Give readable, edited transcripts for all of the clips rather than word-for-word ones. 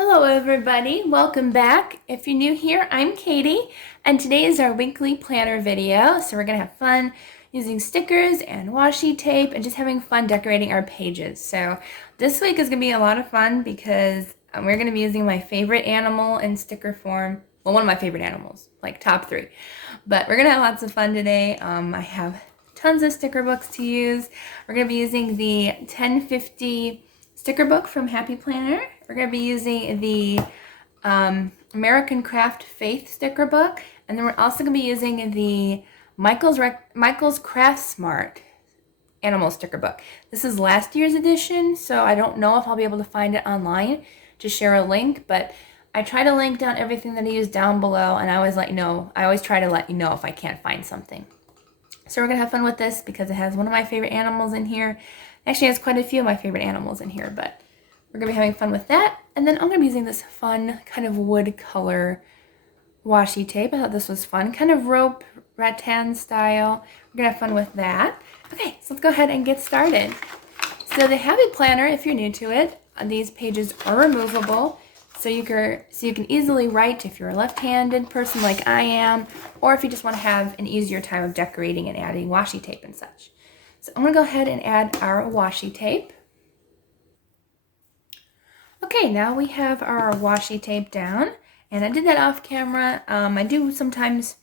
Hello everybody, welcome back. If you're new here, I'm Katie, and today is our weekly planner video. So we're gonna have fun using stickers and washi tape and just having fun decorating our pages. So this week is gonna be a lot of fun because we're gonna be using my favorite animal in sticker form. Well, one of my favorite animals, like top 3. But we're gonna have lots of fun today. I have tons of sticker books to use. We're gonna be using the 1050 sticker book from Happy Planner. We're going to be using the American Craft Faith sticker book, and then we're also going to be using the Michael's Craft Smart animal sticker book. This is last year's edition, so I don't know if I'll be able to find it online to share a link, but I try to link down everything that I use down below, and I always try to let you know if I can't find something. So we're going to have fun with this because it has one of my favorite animals in here. Actually, it has quite a few of my favorite animals in here, but we're going to be having fun with that. And then I'm going to be using this fun kind of wood color washi tape. I thought this was fun. Kind of rope rattan style. We're going to have fun with that. Okay, so let's go ahead and get started. So the Happy Planner, if you're new to it, these pages are removable. So you can easily write if you're a left-handed person like I am, or if you just want to have an easier time of decorating and adding washi tape and such. So I'm going to go ahead and add our washi tape. Okay, now we have our washi tape down, and I did that off camera. I do sometimes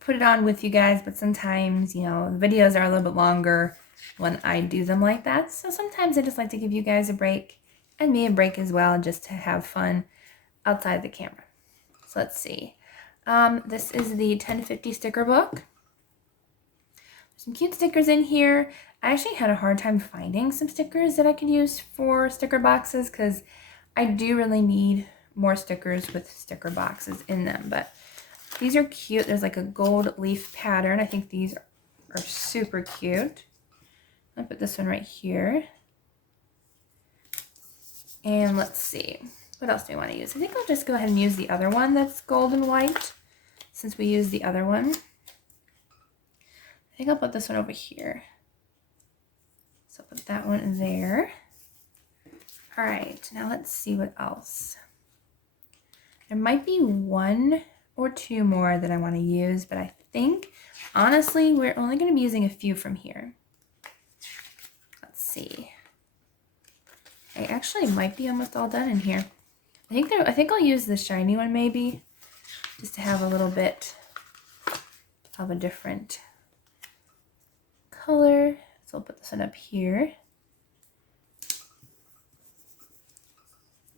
put it on with you guys, but sometimes, the videos are a little bit longer when I do them like that. So sometimes I just like to give you guys a break and me a break as well, just to have fun outside the camera. So let's see. This is the 1050 sticker book. There's some cute stickers in here. I actually had a hard time finding some stickers that I could use for sticker boxes because I do really need more stickers with sticker boxes in them. But these are cute. There's like a gold leaf pattern. I think these are super cute. I'll put this one right here. And let's see, what else do I want to use? I think I'll just go ahead and use the other one that's gold and white, since we used the other one. I think I'll put this one over here. So I'll put that one in there. All right, now let's see what else. There might be 1 or 2 more that I want to use, but I think, honestly, we're only going to be using a few from here. Let's see. I actually might be almost all done in here. I think I'll use the shiny one maybe, just to have a little bit of a different color. So I'll put this one up here.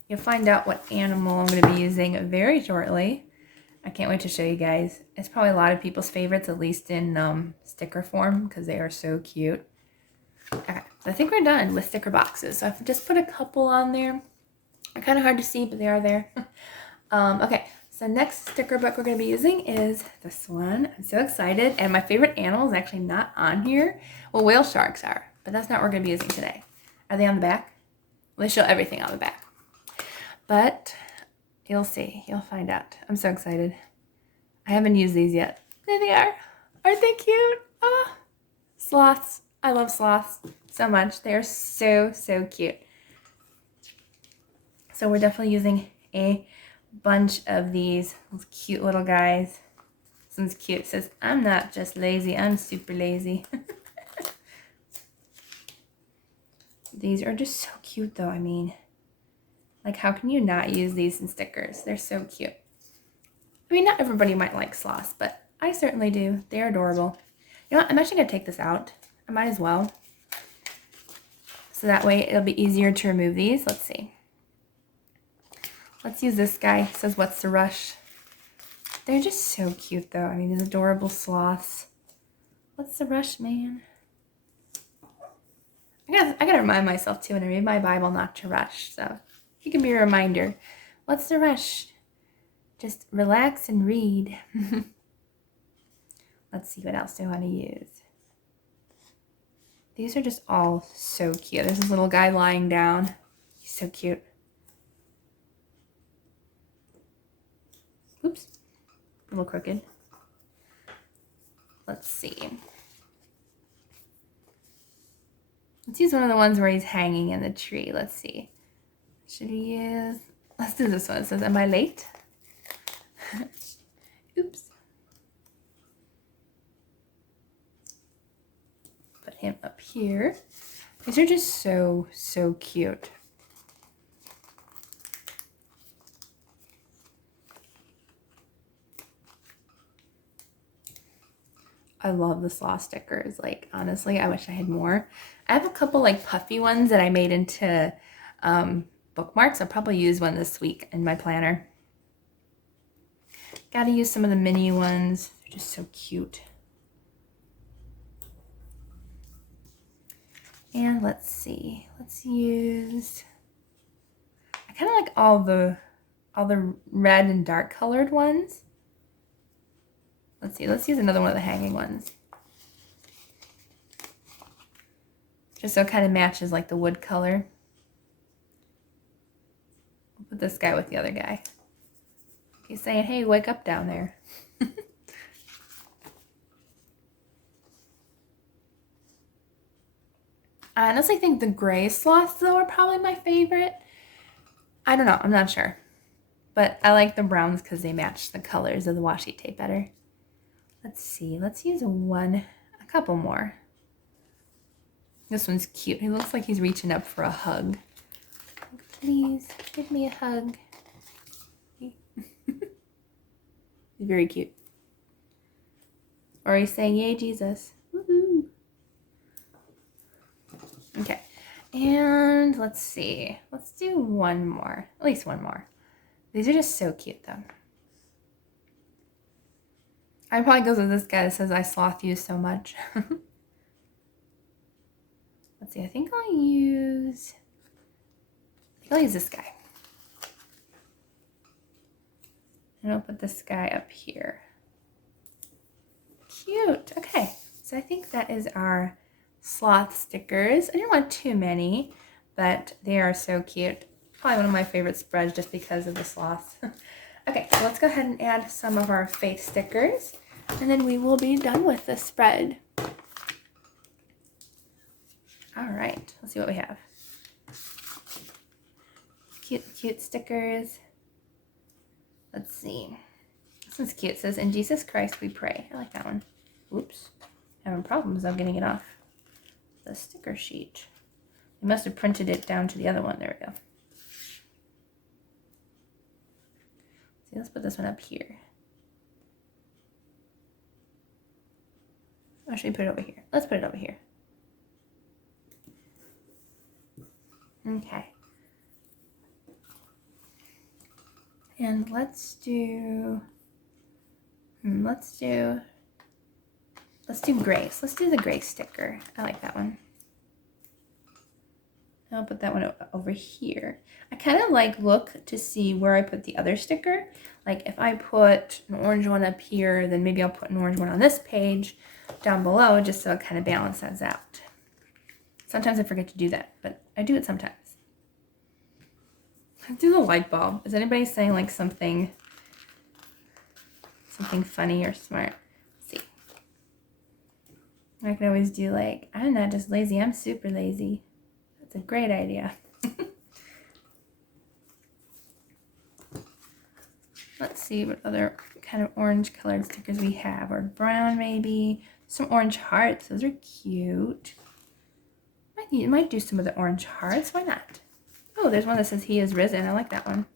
You'll find out what animal I'm going to be using very shortly. I can't wait to show you guys. It's probably a lot of people's favorites, at least in sticker form, because they are so cute. Okay, so I think we're done with sticker boxes. So I've just put a couple on there. They're kind of hard to see, but they are there. Okay, so next sticker book we're going to be using is this one. I'm so excited. And my favorite animal is actually not on here. Well, whale sharks are, but that's not what we're going to be using today. Are they on the back? Well, they show everything on the back. But you'll see. You'll find out. I'm so excited. I haven't used these yet. There they are. Aren't they cute? Oh, sloths. I love sloths so much. They are so, so cute. So we're definitely using a bunch of these cute little guys. This one's cute. It says, I'm not just lazy, I'm super lazy. These are just so cute though. I mean, like, how can you not use these in stickers? They're so cute. I mean, not everybody might like sloths, but I certainly do. They're adorable. You know what? I'm actually going to take this out. I might as well. So that way it'll be easier to remove these. Let's see. Let's use this guy. It says, what's the rush? They're just so cute though. I mean, these adorable sloths. What's the rush, man? I gotta remind myself too when I read my Bible not to rush. So it can be a reminder. What's the rush? Just relax and read. Let's see, what else do I want to use? These are just all so cute. There's this little guy lying down. He's so cute. Oops, a little crooked. Let's see. Let's use one of the ones where he's hanging in the tree. Let's see. Should we use Let's do this one. It says, am I late? Oops. Put him up here. These are just so, so cute. I love the sloth stickers. Like, honestly, I wish I had more. I have a couple like puffy ones that I made into bookmarks. I'll probably use one this week in my planner. Gotta use some of the mini ones. They're just so cute. And let's see. Let's use, I kind of like all the red and dark colored ones. Let's see, let's use another one of the hanging ones. Just so it kind of matches like the wood color. We'll put this guy with the other guy. He's saying, hey, wake up down there. I honestly think the gray sloths, though, are probably my favorite. I don't know. I'm not sure. But I like the browns because they match the colors of the washi tape better. Let's see. Let's use a couple more. This one's cute. He looks like he's reaching up for a hug. Please, give me a hug. He's very cute. Or he's saying, yay, Jesus. Woohoo. Okay. And let's see. Let's do one more. At least one more. These are just so cute, though. I probably goes with this guy that says, I sloth you so much. Let's see. I think I'll use this guy. And I'll put this guy up here. Cute. Okay. So I think that is our sloth stickers. I didn't want too many, but they are so cute. Probably one of my favorite spreads just because of the sloths. Okay, so let's go ahead and add some of our face stickers, and then we will be done with the spread. All right, let's see what we have. Cute, cute stickers. Let's see. This one's cute. It says, in Jesus Christ we pray. I like that one. Oops. Having problems of getting it off the sticker sheet. They must have printed it down to the other one. There we go. See, let's put this one up here. Or should we put it over here? Let's put it over here. Okay. And let's do grace. Let's do the grace sticker. I like that one. I'll put that one over here. I kind of look to see where I put the other sticker. Like if I put an orange one up here, then maybe I'll put an orange one on this page down below, just so it kind of balances out. Sometimes I forget to do that, but I do it sometimes. Let's do the light bulb. Is anybody saying like something funny or smart? Let's see. I can always do like, I'm not just lazy, I'm super lazy. That's a great idea. Let's see what other kind of orange colored stickers we have, or brown maybe. Some orange hearts, those are cute. I might do some of the orange hearts, why not? Oh, there's one that says he is risen. I like that one.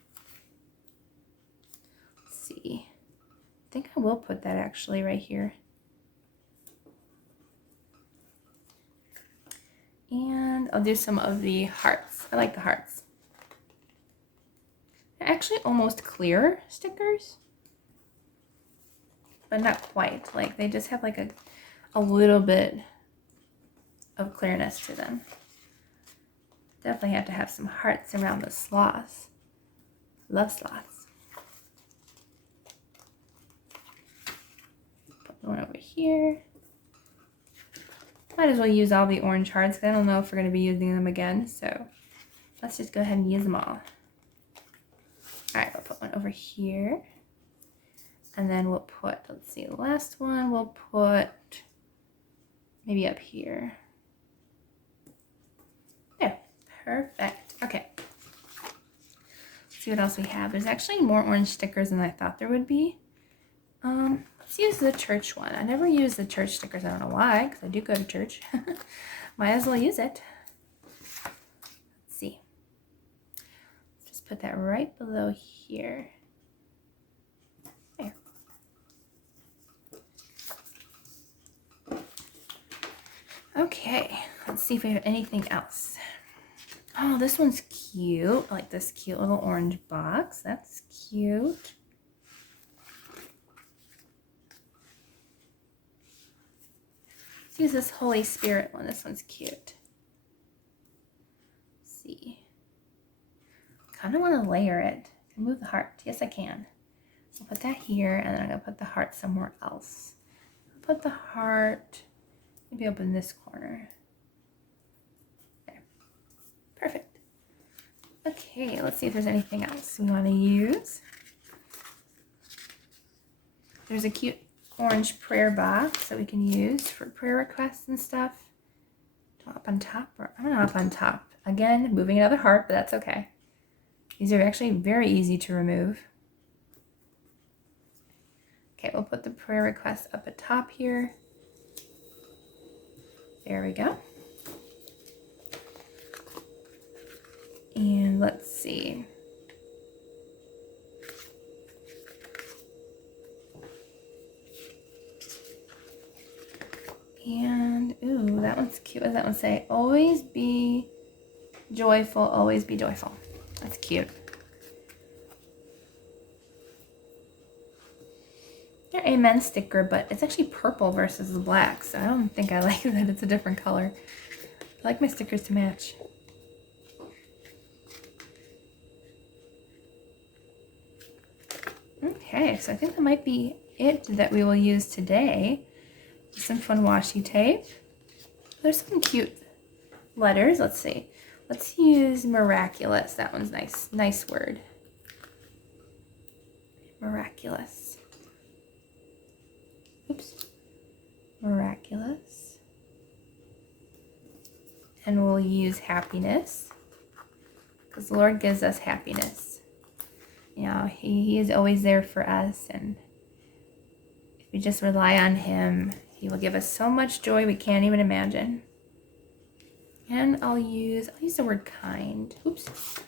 Let's see. I think I will put that actually right here. And I'll do some of the hearts. I like the hearts. They're actually almost clear stickers, but not quite. Like they just have like a little bit of clearness to them. Definitely have to have some hearts around the sloths. Love sloths. Put one over here. Might as well use all the orange hearts because I don't know if we're going to be using them again. So let's just go ahead and use them all. Alright, we'll put one over here. And then we'll put, let's see, the last one we'll put maybe up here. There. Perfect. Okay. Let's see what else we have. There's actually more orange stickers than I thought there would be. Let's use the church one. I never use the church stickers. I don't know why, because I do go to church. Might as well use it. Let's see. Let's just put that right below here. There. Okay, let's see if we have anything else. Oh, this one's cute. I like this cute little orange box. That's cute. Let's use this Holy Spirit one. This one's cute. Let's see. Kind of want to layer it. I can move the heart. Yes, I can. I'll put that here, and then I'm going to put the heart somewhere else. I'll put the heart maybe up in this corner. There. Perfect. Okay, let's see if there's anything else we want to use. There's a cute orange prayer box that we can use for prayer requests and stuff. Up on top, or I'm not up on top. Again, moving another heart, but that's okay. These are actually very easy to remove. Okay, we'll put the prayer request up at top here. There we go. And let's see. And, ooh, that one's cute. What does that one say? Always be joyful, always be joyful. That's cute. Their amen sticker, but it's actually purple versus the black, so I don't think I like that it's a different color. I like my stickers to match. Okay, so I think that might be it that we will use today. Some fun washi tape. There's some cute letters. Let's see. Let's use miraculous. That one's nice. Nice word. Miraculous. Oops. Miraculous. And we'll use happiness, because the Lord gives us happiness. You know, He is always there for us, and if we just rely on Him, He will give us so much joy we can't even imagine. And I'll use the word kind. Oops.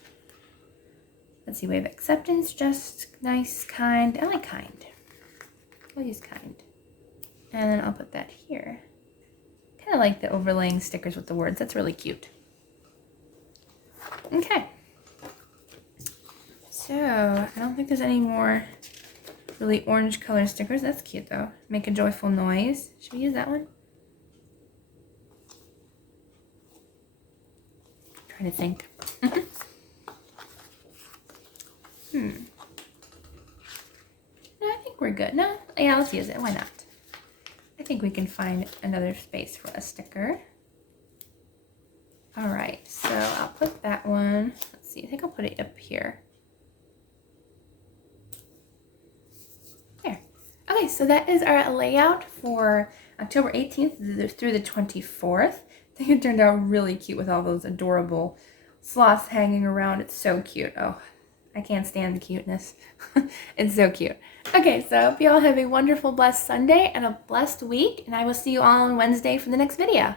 Let's see, we have acceptance, just, nice, kind. I like kind. I'll use kind. And then I'll put that here. Kind of like the overlaying stickers with the words. That's really cute. Okay. So, I don't think there's any more really orange color stickers. That's cute though. Make a joyful noise. Should we use that one? Trying to think. No, I think we're good. No, yeah, let's use it. Why not? I think we can find another space for a sticker. All right, so I'll put that one. Let's see. I think I'll put it up here. Okay, so that is our layout for October 18th through the 24th. I think it turned out really cute with all those adorable sloths hanging around. It's so cute. Oh, I can't stand the cuteness. It's so cute. Okay, so I hope you all have a wonderful, blessed Sunday and a blessed week, and I will see you all on Wednesday for the next video.